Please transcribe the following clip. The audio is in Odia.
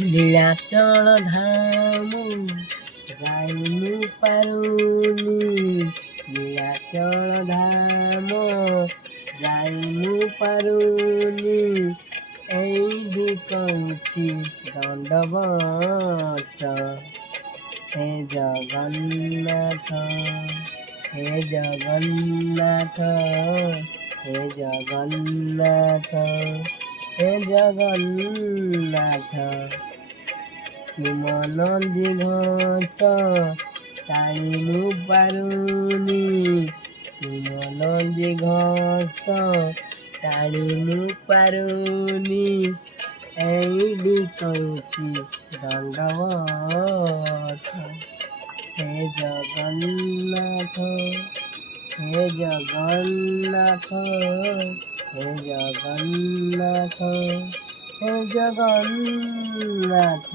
নীଳାচଳ ଧାମ ଯାଇ ମୁଁ ପାରୁନି, নীଳାଚଳ ଧାମ ଯାଇ ମୁଁ ପାରୁନି, ଏଇଠି କରୁଛି ଦଣ୍ଡବତ। हे ଜଗନ୍ନାଥ, हे ଜଗନ୍ନାଥ, हे ଜଗନ୍ନାଥ, हे ଜଗନ୍ନାଥ। ତୁମ ନନ୍ଦୀ ଘୋଷ ଟାଣି ମୁଁ ପାରୁନି, ତୁମ ନନ୍ଦୀ ଘୋଷ ଟାଣି ମୁଁ ପାରୁନି, ଏଇଠି କରୁଛି ଦଣ୍ଡବତ। हे ଜଗନ୍ନାଥ, हे ଜଗନ୍ନାଥ, हे ଜଗନ୍ନାଥ, हे ଜଗନ୍ନାଥ।